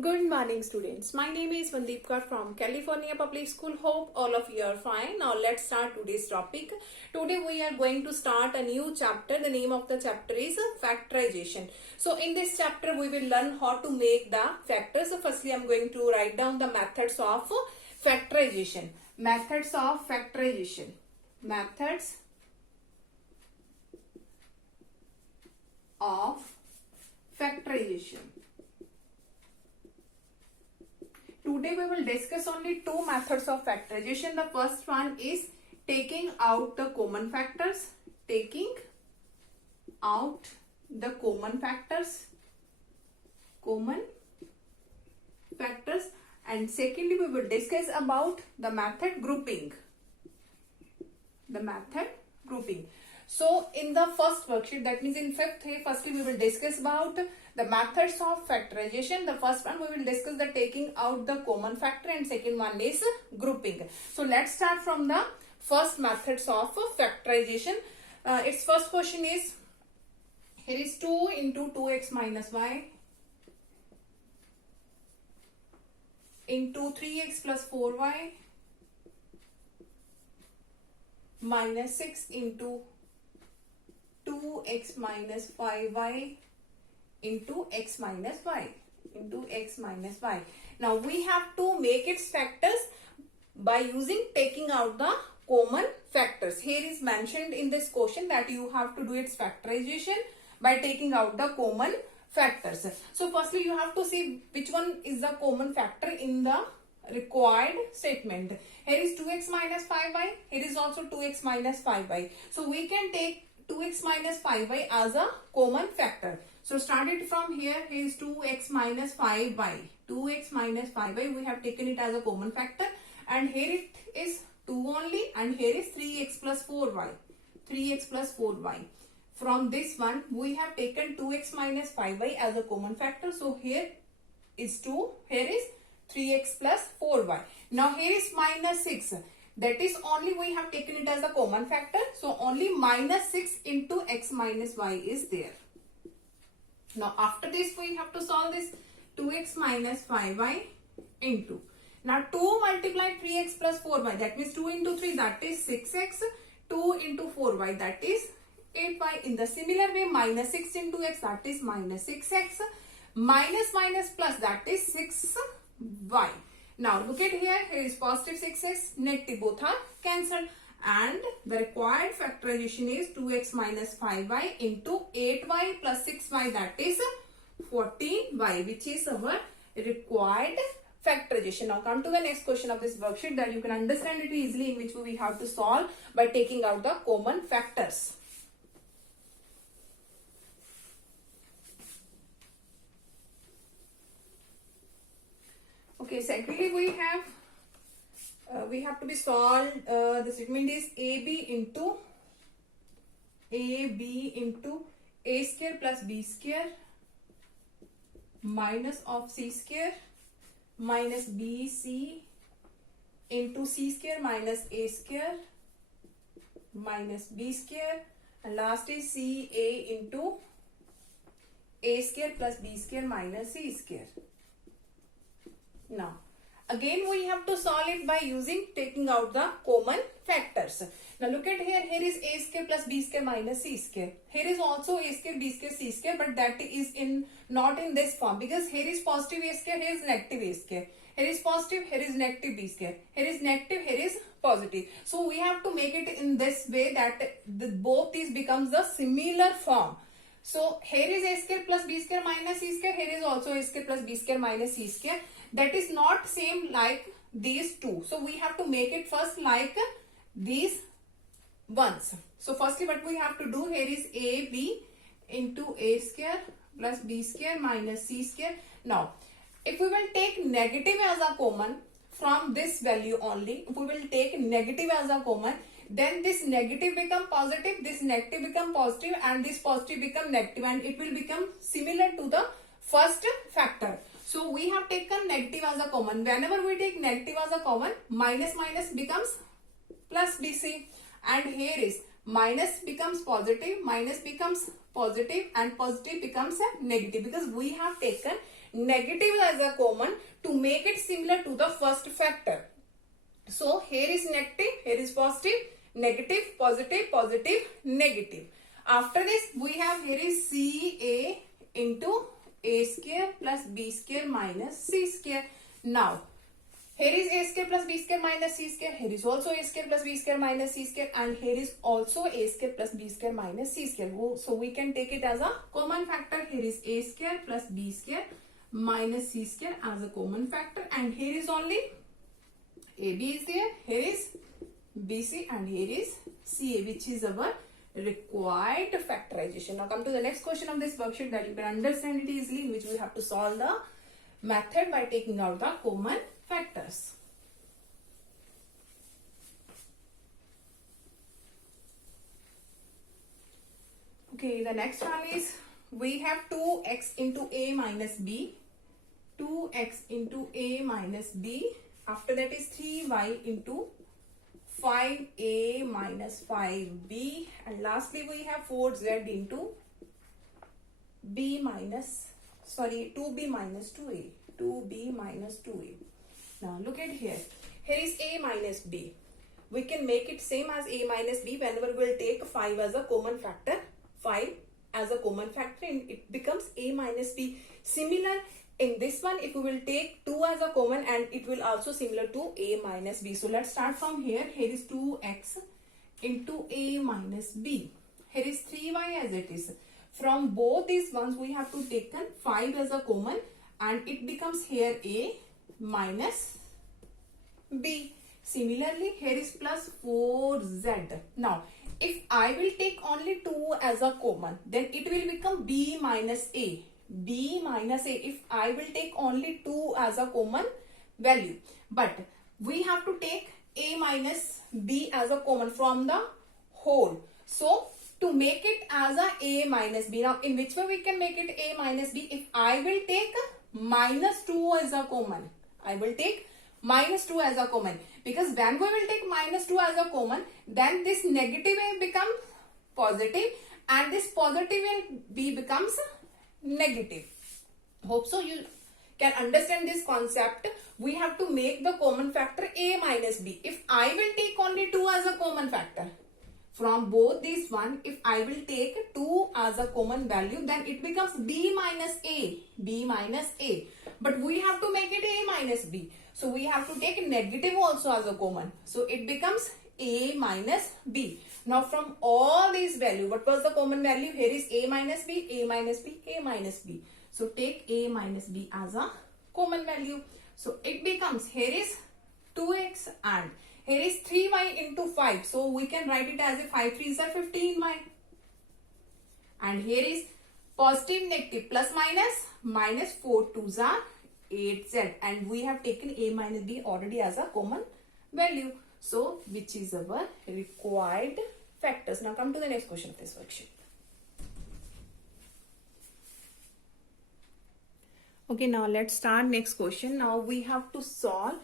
Good morning, students. My name is Vandeepkar from California Public School. Hope all of you are fine. Now let's start today's topic. Today we are going to start a new chapter. The name of the chapter is factorization. So in this chapter we will learn how to make the factors. So firstly I'm going to write down the methods of factorization. Methods of factorization. Methods of factorization. Today we will discuss only two methods of factorization. The first one is taking out the common factors. Taking out the common factors. And secondly we will discuss about the method grouping. So in the first worksheet, that means in fifth, firstly we will discuss about the methods of factorization. The first one we will discuss the taking out the common factor and second one is grouping. So let's start from the first methods of factorization. Its first question is, here is 2 into 2x minus y into 3x plus 4y minus 6 into 2x minus 5y into x minus y. Now we have to make its factors by using taking out the common factors. Here is mentioned in this question that you have to do its factorization by taking out the common factors. So firstly you have to see which one is the common factor in the required statement. Here is 2x minus 5y. Here is also 2x minus 5y. So we can take 2x minus 5y as a common factor. So started from here, here is 2x minus 5y. 2x minus 5y, we have taken it as a common factor. And here it is 2 only, and here is 3x plus 4y. 3x plus 4y. From this one, we have taken 2x minus 5y as a common factor. So here is 2, here is 3x plus 4y. Now here is minus 6. That is only we have taken it as a common factor. So only minus 6 into x minus y is there. Now after this we have to solve this 2x minus 5y into. Now 2 multiplied 3x plus 4y, that means 2 into 3, that is 6x. 2 into 4y, that is 8y. In the similar way, minus 6 into x, that is minus 6x. Minus plus, that is 6y. Now look at here, here is positive 6x, negative both are cancelled. And the required factorization is 2x minus 5y into 8y plus 6y, that is 14y, which is our required factorization. Now come to the next question of this worksheet that you can understand it easily, in which we have to solve by taking out the common factors. Okay, secondly we have to be solved, the statement is AB into A square plus B square minus of C square minus BC into C square minus A square minus B square, and last is CA into A square plus B square minus C square. Now again we have to solve it by using taking out the common factors. Now look at here, here is A square plus B square minus C square. Here is also A square, B square, C square, but that is not in this form, because here is positive A square, here is negative A square. Here is positive, here is negative B square. Here is negative, here is positive. So we have to make it in this way that both these becomes the similar form. So here is A square plus B square minus C square. Here is also A square plus B square minus C square. That is not same like these two. So we have to make it first like these ones. So firstly what we have to do, here is AB into A square plus B square minus C square. Now if we will take negative as a common from this value only, if we will take negative as a common, then this negative become positive, this negative become positive, and this positive become negative, and it will become similar to the first factor. So we have taken negative as a common. Whenever we take negative as a common, minus becomes plus BC, and here is minus becomes positive, minus becomes positive, and positive becomes a negative, because we have taken negative as a common to make it similar to the first factor. So here is negative, here is positive, negative, positive, positive, negative. After this, we have here is CA into A square plus B square minus C square. Now, here is A square plus B square minus C square. Here is also A square plus B square minus C square. And here is also A square plus B square minus C square. So we can take it as a common factor. Here is A square plus B square minus C square as a common factor. And here is only AB is there. Here is BC and here is CA, which is our required factorization. Now come to the next question of this worksheet that you can understand it easily, in which we have to solve the method by taking out the common factors. Okay, the next one is we have 2x into a minus b, 2x into a minus b. After that is 3y into 5a minus 5b, and lastly we have 4z into 2b minus 2a, 2b minus 2a. Now look at here. Here is a minus b. We can make it same as a minus b whenever we will take 5 as a common factor. 5 as a common factor and it becomes a minus b. Similar in this one, if we will take 2 as a common, and it will also similar to a minus b. So let's start from here. Here is 2x into a minus b. Here is 3y as it is. From both these ones we have to take 5 as a common and it becomes here a minus b. Similarly, here is plus 4z. Now, if I will take only 2 as a common, then it will become b minus a. b minus a if I will take only 2 as a common value. But we have to take a minus b as a common from the whole. So, to make it as a minus b. Now, in which way we can make it a minus b? If I will take minus 2 as a common. I will take minus 2 as a common. Because when we will take minus 2 as a common, then this negative will become positive and this positive will be becomes negative. Hope so you can understand this concept. We have to make the common factor a minus b. If I will take only 2 as a common factor, from both these one, if I will take 2 as a common value, then it becomes b minus a. b minus a. But we have to make it a minus b. So we have to take negative also as a common. So it becomes a minus b. Now from all these value, what was the common value? Here is a minus b, a minus b, a minus b. So take a minus b as a common value. So it becomes, here is 2x and here is 3y into 5. So we can write it as a 5 3s are 15y. And here is positive, negative, plus minus, minus 4 2s are 8z. And we have taken a minus b already as a common value. So, which is our required factors. Now come to the next question of this worksheet. Okay, now let's start next question. Now we have to solve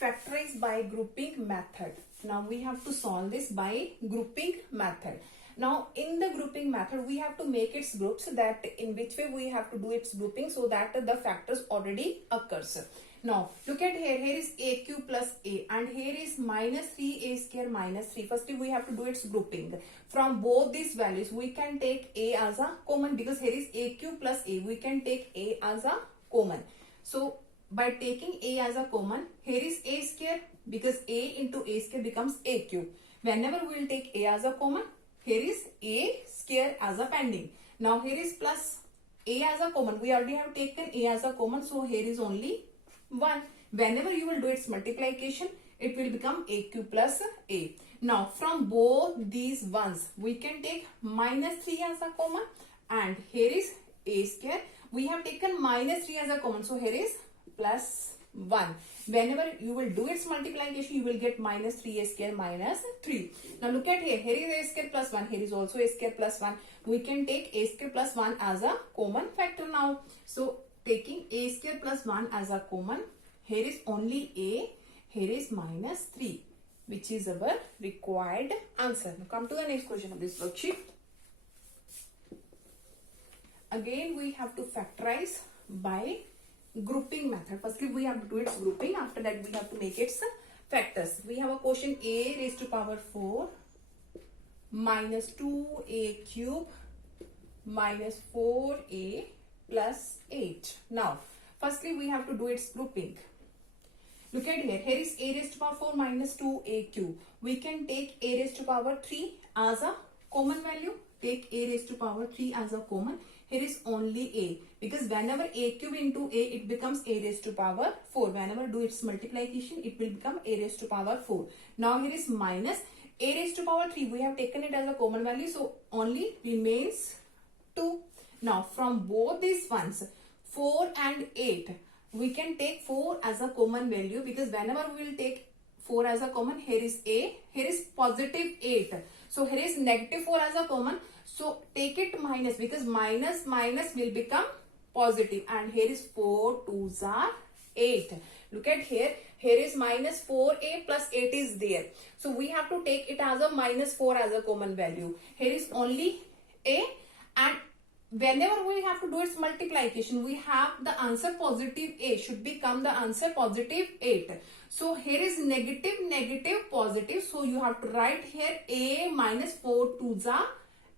factorize by grouping method. Now we have to solve this by grouping method. Now in the grouping method, we have to make its groups, that in which way we have to do its grouping so that the factors already occurs. Now look at here. Here is a cube plus a and here is minus 3a square minus 3. Firstly we have to do its grouping. From both these values we can take a as a common, because here is a cube plus a. We can take a as a common. So by taking a as a common, here is a square, because a into a square becomes a cube. Whenever we will take a as a common, here is a square as a pending. Now here is plus a as a common. We already have taken a as a common, so here is only 1. Whenever you will do its multiplication, it will become a cube plus a. Now from both these ones, we can take minus 3 as a common and here is a square. We have taken minus 3 as a common, so here is plus 1. Whenever you will do its multiplication, you will get minus 3a square minus 3. Now look at here. Here is a square plus 1. Here is also a square plus 1. We can take a square plus 1 as a common factor now. So taking a square plus 1 as a common, here is only a, here is minus 3, which is our required answer. Now come to the next question of this worksheet. Again we have to factorize by grouping method. Firstly, we have to do its grouping. After that, we have to make its factors. We have a quotient a raised to power 4 minus 2a cube minus 4a plus 8. Now, firstly, we have to do its grouping. Look at here. Here is a raised to power 4 minus 2a cube. We can take a raised to power 3 as a common value. Take a raised to power 3 as a common. Here is only a, because whenever a cube into a, it becomes a raised to power 4. Whenever do its multiplication, it will become a raised to power 4. Now here is minus a raised to power 3. We have taken it as a common value, so only remains 2. Now from both these ones, 4 and 8, we can take 4 as a common value, because whenever we will take 4 as a common, here is a, here is positive 8. So here is negative 4 as a common. So take it minus, because minus minus will become positive, and here is 4 2s are 8. Look at here. Here is minus 4a plus 8 is there. So we have to take it as a minus 4 as a common value. Here is only a, and whenever we have to do its multiplication, we have the answer positive a should become the answer positive 8. So here is negative negative positive. So you have to write here a minus 4 2s are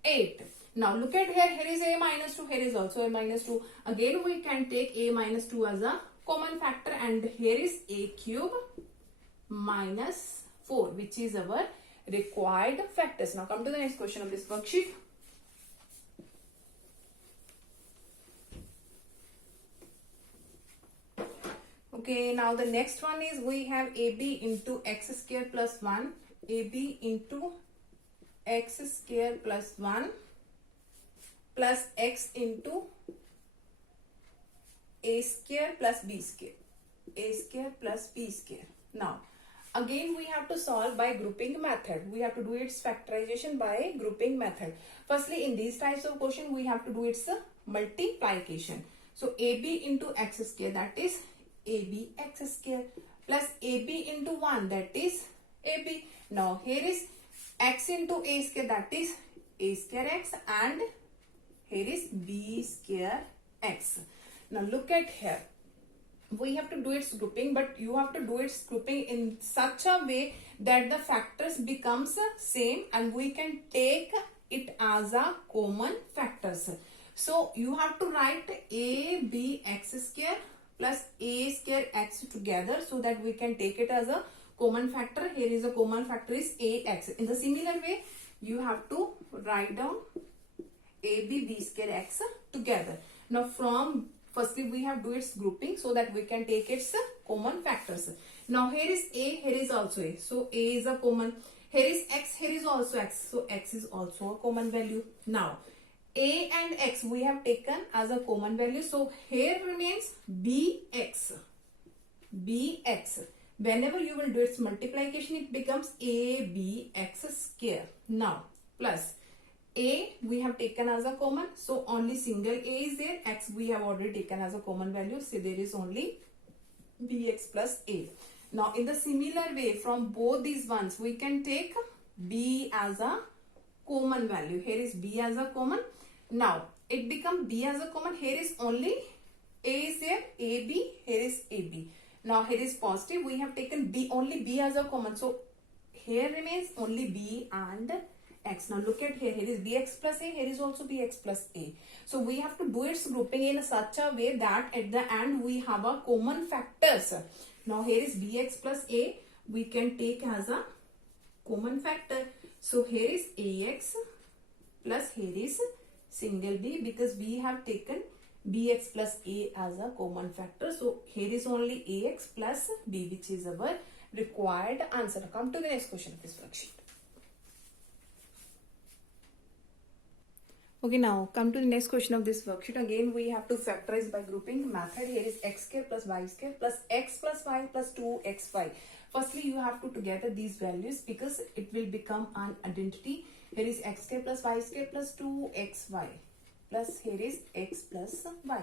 8. Now look at here. Here is a minus 2. Here is also a minus 2. Again we can take a minus 2 as a common factor, and here is a cube minus 4, which is our required factors. Now come to the next question of this worksheet. Okay, now the next one is we have ab into x square plus 1, ab into x square plus 1 plus x into a square plus b square, a square plus b square. Now again we have to solve by grouping method. We have to do its factorization by grouping method. Firstly, in these types of question, we have to do its multiplication. So ab into x square, that is ab x square, plus ab into 1, that is ab. Now here is x into a square, that is a square x, and here is b square x. Now look at here. We have to do its grouping, but you have to do its grouping in such a way that the factors becomes same, and we can take it as a common factors. So you have to write a b x square plus a square x together, so that we can take it as a common factor. Here is a common factor is ax. In the similar way, you have to write down ab b square x together. Now from firstly we have do its grouping, so that we can take its common factors. Now here is a, here is also a, so a is a common. Here is x, here is also x, so x is also a common value. Now a and x we have taken as a common value, so here remains bx. bx, whenever you will do its multiplication, it becomes abx square. Now plus a we have taken as a common, so only single a is there. X we have already taken as a common value, so there is only bx plus a. Now in the similar way, from both these ones we can take b as a common value. Here is b as a common. Now it becomes b as a common. Here is only a is there, ab, here is ab. Now here is positive, we have taken b, only b as a common, so here remains only b and x. Now look at here. Here is bx plus a, here is also bx plus a. So we have to do its grouping in such a way that at the end we have a common factors. Now here is bx plus a, we can take as a common factor. So here is ax plus here is single b, because we have taken bx plus a as a common factor. So here is only ax plus b, which is our required answer. Come to the next question of this worksheet. Okay, now come to the next question of this worksheet. Again, we have to factorize by grouping method. Here is x square plus y square plus x plus y plus 2xy. Firstly, you have to together these values, because it will become an identity. Here is x square plus y square plus 2xy plus here is x plus y.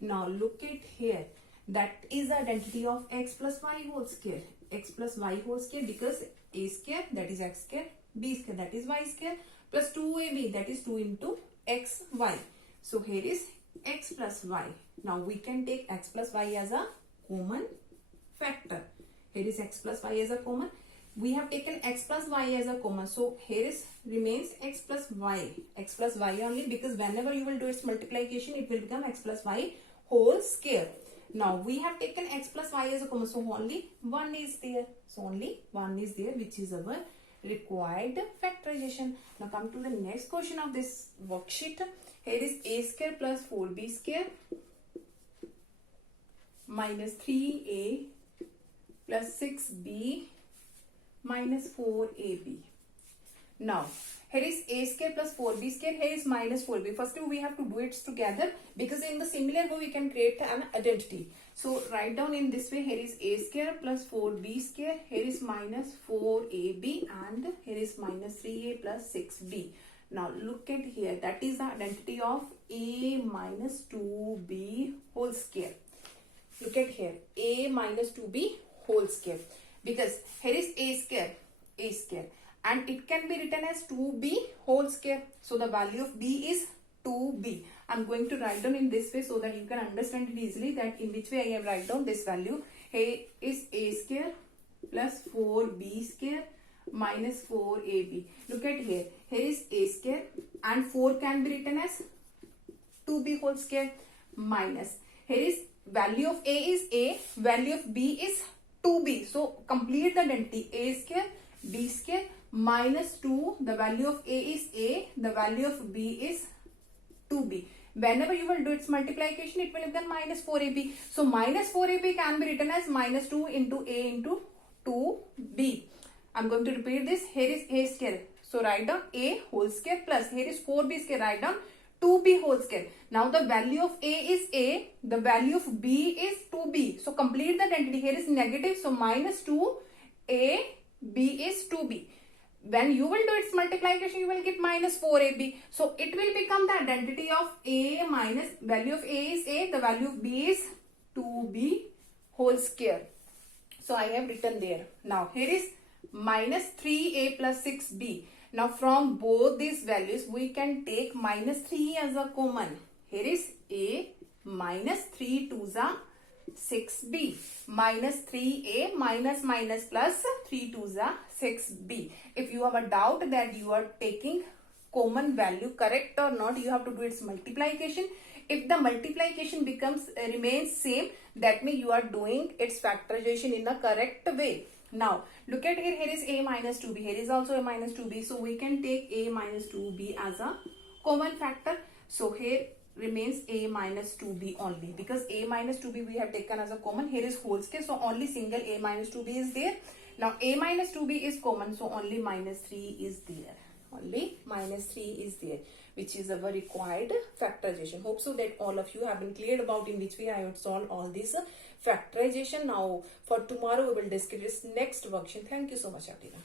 Now look at here. That is the identity of x plus y whole square. X plus y whole square, because a square, that is x square, b square, that is y square, plus 2ab, that is 2 into x y. So here is x plus y. Now we can take x plus y as a common factor. Here is x plus y as a common. We have taken x plus y as a common, so here is remains x plus y only, because whenever you will do its multiplication, it will become x plus y whole square. Now we have taken x plus y as a common, so only 1 is there. So only 1 is there, which is our required factorization. Now come to the next question of this worksheet. Here is a square plus 4b square minus 3a plus 6b minus 4ab. Now here is a square plus 4b square, here is minus 4b. First we have to do it together, because in the similar way we can create an identity. So write down in this way, here is a square plus 4b square, here is minus 4ab, and here is minus 3a plus 6b. Now look at here, that is the identity of a minus 2b whole square. Look at here, a minus 2b whole square, because here is a square, and it can be written as 2b whole square. So the value of b is 2b. I'm going to write down in this way so that you can understand it easily, that in which way I have write down this value. Here is a square plus 4b square minus 4ab. Look at here, here is a square and 4 can be written as 2b whole square, minus here is value of a is a, value of b is 2b. So complete the identity, a square b square minus 2, the value of a is a, the value of b is 2b. Whenever you will do its multiplication, it will become minus 4ab. So minus 4ab can be written as minus 2 into a into 2b. I'm going to repeat this. Here is a square, so write down a whole square, plus here is 4b square, write down 2b whole square. Now the value of a is a, the value of b is 2b. So complete the identity. Here is negative, so minus 2 a, b is 2b. When you will do its multiplication, you will get minus 4ab. So it will become the identity of a minus value of a is a, the value of b is 2b whole square. So I have written there. Now here is minus 3a plus 6b. Now from both these values, we can take minus 3 as a common. Here is a minus 3 2s are 6b, minus 3a minus minus plus 3 2s are 6b. If you have a doubt that you are taking common value correct or not, you have to do its multiplication. If the multiplication remains same, that means you are doing its factorization in the correct way. Now look at here, here is a minus 2b, here is also a minus 2b. So we can take a minus 2b as a common factor. So here remains a minus 2b only, because a minus 2b we have taken as a common. Here is whole square, so only single a minus 2b is there. Now a minus 2b is common, so only minus 3 is there. Only minus 3 is there, which is our required factorization. Hope so that all of you have been cleared about in which way I would solve all this factorization. Now for tomorrow we will discuss next worksheet. Thank you so much, Atina.